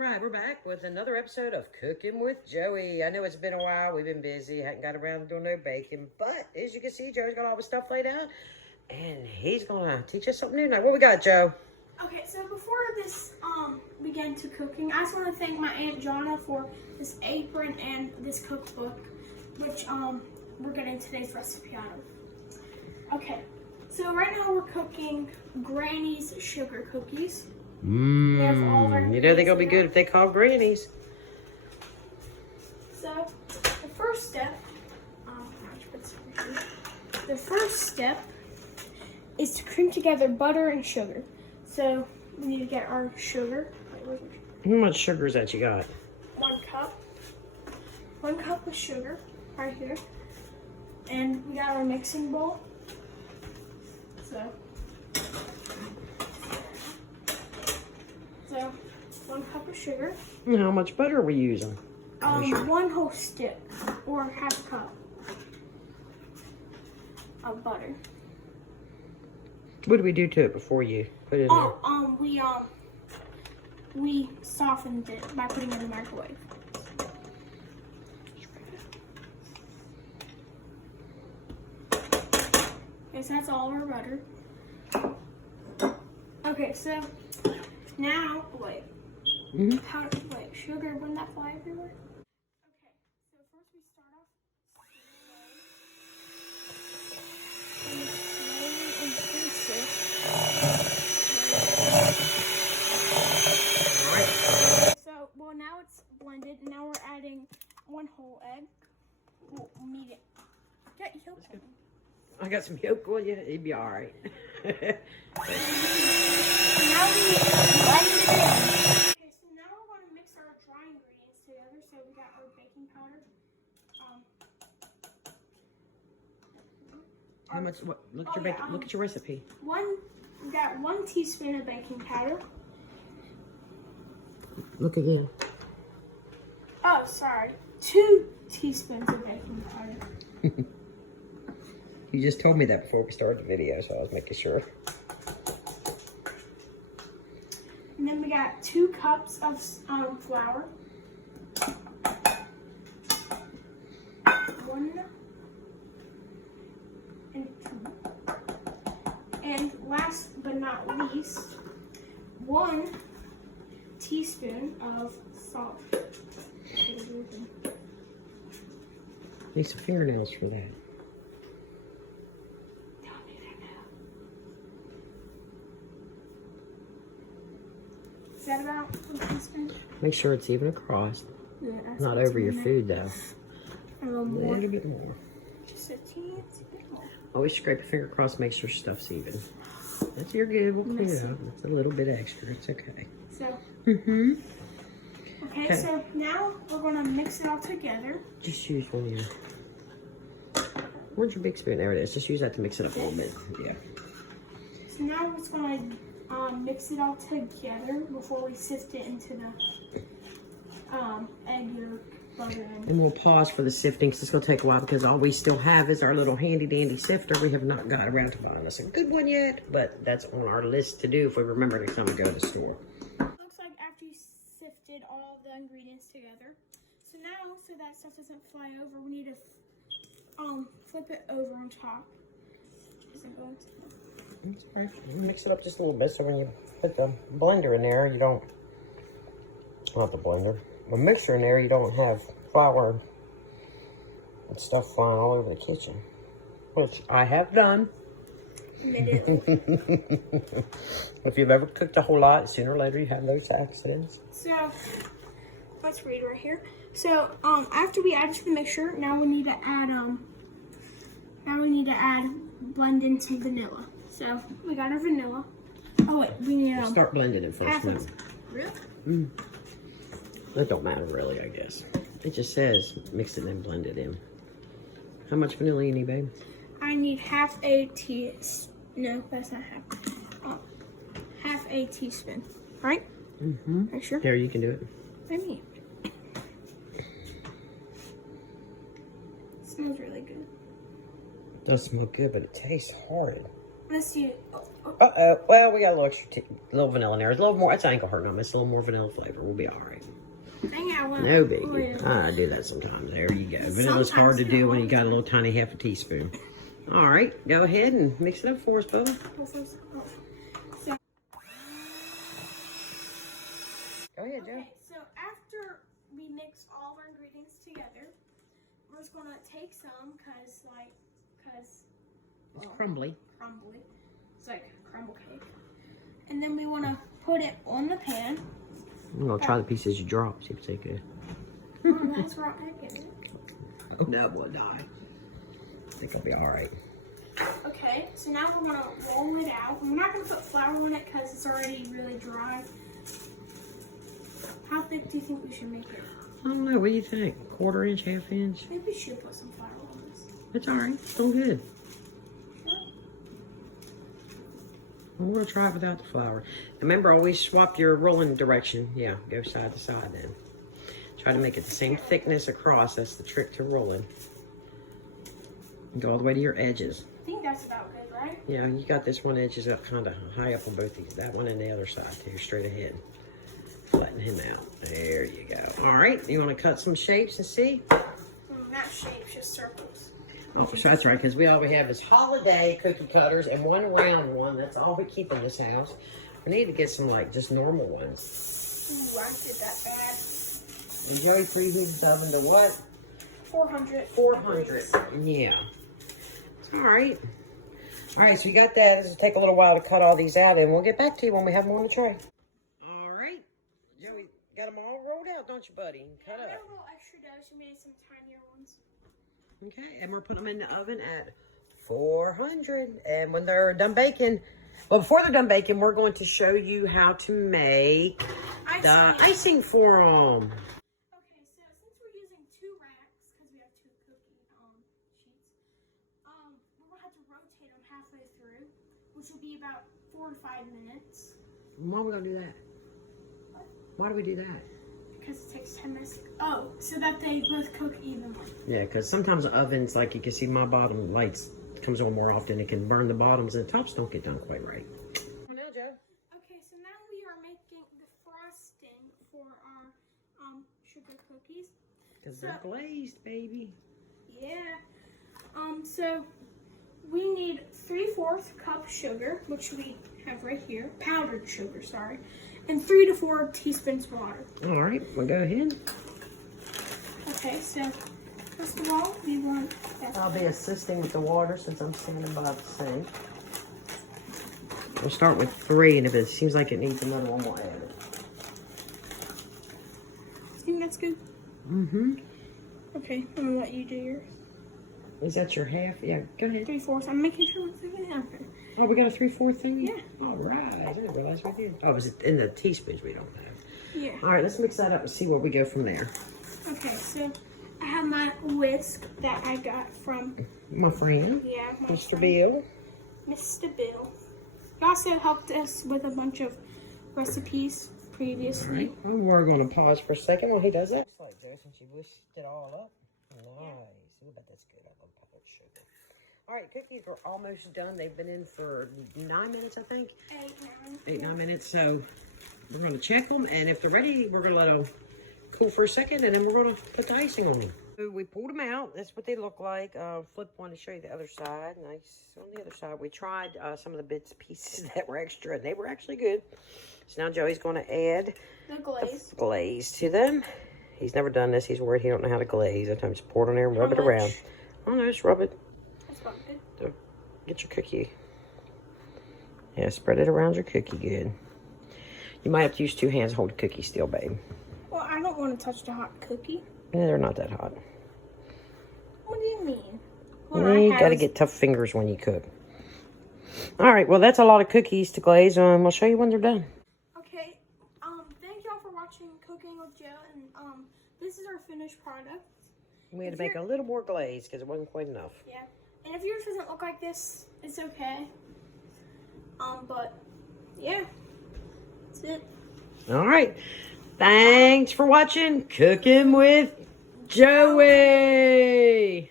Right, we're back with another episode of Cooking with Joey. I know it's been a while. We've been busy. Hadn't got around to doing no baking. But as you can see, Joey's got all the stuff laid out. And he's going to teach us something new. Now, what we got, Joe? Okay, so before this began to cooking, I just want to thank my Aunt Jonna for this apron and this cookbook, which we're getting today's recipe out of. Okay, so right now we're cooking Granny's sugar cookies. You know they're going to be good if they call Granny's. So the first step is to cream together butter and sugar. So we need to get our sugar. How much sugar is that you got? 1 cup. 1 cup of sugar right here. And we got our mixing bowl. So 1 cup of sugar. And how much butter are we using? 1 whole stick or half a cup of butter. What do we do to it before you put it in there? We softened it by putting it in the microwave. Okay, so that's all of our butter. Okay, so now wait. Sugar, wouldn't that fly everywhere? Okay, so first we start off So, well, now it's blended, and now we're adding 1 whole egg. We'll need it. Get yolk on it. I got some yolk on you. It'd be all right. Now we blend it in. Okay, so now we're going to mix our dry ingredients together. So we got our baking powder. How much? What? Look at your recipe. We got 1 teaspoon of baking powder. Look again. Oh, sorry. 2 teaspoons of baking powder. You just told me that before we started the video, so I was making sure. And then we got 2 cups of flour. 1 and 2. And last but not least, 1 teaspoon of salt. Need some fingernails for that. Is that about 1 teaspoon? Make sure it's even across. Yeah, Not over your food, though. A little more. A little bit more. Just a teensy bit more. Always scrape a finger across, make sure stuff's even. That's your good. We'll clean it up. It's a little bit extra. It's okay. So. Okay, so now we're going to mix it all together. Just use one of your... Where's your big spoon? There it is. Just use that to mix it up a little bit. Yeah. So now we're just going to mix it all together before we sift it into the egg yolk, butter, and we'll pause for the sifting because it's going to take a while because all we still have is our little handy dandy sifter. We have not got around to buying us a good one yet, but that's on our list to do if we remember next time we go to the store. Looks like after you sifted all the ingredients together, so now so that stuff doesn't fly over, we need to flip it over on top. Isn't going to... That's right. Mix it up just a little bit so when you put the blender in there, you don't, not the blender, the mixer in there, you don't have flour and stuff flying all over the kitchen, which I have done. If you've ever cooked a whole lot, sooner or later you have those accidents. So, let's read right here. So, after we add it to the mixture, now we need to add, blend in some vanilla. So, we got our vanilla. Oh wait, we need start blending it first. Really? That don't matter really, I guess. It just says mix it and blend it in. How much vanilla you need, babe? I need half a teaspoon. No, that's not half. Half a teaspoon. Right? Are you sure? Here, you can do it. By me. It smells really good. It does smell good, but it tastes horrid. Let's see. Uh-oh. Well, we got a little extra, little vanilla in there. It's a little more, it's ankle hurt. It's a little more vanilla flavor. We'll be all right. No biggie. I do that sometimes. There you go. Vanilla's hard to do when you got a little tiny half a teaspoon. All right. Go ahead and mix it up for us, Bubba. Go ahead, Joe. Okay, so after we mix all of our ingredients together, we're just gonna take some, cause it's crumbly. It's like crumble cake. And then we wanna put it on the pan. I'm gonna try the pieces you drop. See if it's good. Oh, that's raw egg in it. Oh no, we'll die. I think I'll be all right. Okay, so now we're gonna roll it out. We're not gonna put flour on it because it's already really dry. How thick do you think we should make it? I don't know. What do you think? 1/4 inch, 1/2 inch? Maybe we should put some flour on this. It's all right. It's still good. We're gonna try it without the flour. Remember, always swap your rolling direction. Yeah, go side to side then. Try to make it the same thickness across. That's the trick to rolling. Go all the way to your edges. I think that's about good, right? Yeah, you got this one edge is up kind of high up on both these. That one and the other side too, straight ahead. Flatten him out. There you go. All right, you want to cut some shapes and see? Not shapes, just circles. Oh, that's right, because we all we have is holiday cookie cutters and one round one. That's all we keep in this house. We need to get some, like, just normal ones. Ooh, I did that bad. And Joey preheats the oven to what? 400. 400. Yeah. All right. All right, so you got that. This will take a little while to cut all these out, and we'll get back to you when we have them on the tray. All right. Joey, got them all rolled out, don't you, buddy? Cut I got up. a little extra dough, so we made some tinier ones. Okay, and we're putting them in the oven at 400. And when they're done baking, well, before they're done baking, we're going to show you how to make the icing for them. Okay, so since we're using 2 racks, because we have 2 cookie sheets, we're going to have to rotate them halfway through, which will be about 4 to 5 minutes. Why are we going to do that? Why do we do that? Because it takes 10 minutes. Oh, so that they both cook evenly. Yeah, because sometimes the ovens, like you can see my bottom lights comes on more often. It can burn the bottoms and the tops don't get done quite right. Now, Joe. Okay, so now we are making the frosting for our sugar cookies. Because they're glazed, baby. Yeah. So we need 3/4 cup sugar, which we have right here. Powdered sugar, sorry. And 3 to 4 teaspoons water. All right, we'll go ahead. Okay, so first of all, we want... I'll be assisting with the water since I'm standing by the sink. We'll start with 3, and if it seems like it needs another one, we'll add it. I think that's good. Mm-hmm. Okay, I'm gonna let you do yours. Is that your half? Yeah, go ahead. 3/4. I'm making sure it's okay. Oh, we got a 3/4 thing? Yeah. All right. I didn't realize we did. Oh, it was in the teaspoons we don't have. Yeah. All right, let's mix that up and see where we go from there. Okay, so I have my whisk that I got from... My friend. Yeah, Mr. Bill. Mr. Bill. He also helped us with a bunch of recipes previously. All right. Well, we're going to pause for a second while he does that. Just like Joe, since you whisked it all up. Nice. Ooh, but that's good. I love powdered sugar. All right, cookies are almost done. They've been in for 9 minutes, I think. 8, 9 minutes. So we're going to check them, and if they're ready, we're going to let them cool for a second, and then we're going to put the icing on them. So we pulled them out. That's what they look like. Flip one to show you the other side. Nice. On the other side, we tried some of the bits and pieces that were extra, and they were actually good. So now Joey's going to add the glaze to them. He's never done this. He's worried he don't know how to glaze. Sometimes just pour it on there and rub it around. Oh no, just rub it. That's about good. So get your cookie. Yeah, spread it around your cookie good. You might have to use 2 hands to hold the cookie still, babe. Well, I don't want to touch the hot cookie. Yeah, they're not that hot. What do you mean? You gotta get tough fingers when you cook. All right, well, that's a lot of cookies to glaze. I'll show you when they're done. Okay, thank y'all for watching Cooking with Joe, and this is our finished product. We had to make a little more glaze because it wasn't quite enough. Yeah, and if yours doesn't look like this, it's okay. But yeah, that's it. All right, thanks for watching Cooking with Joey.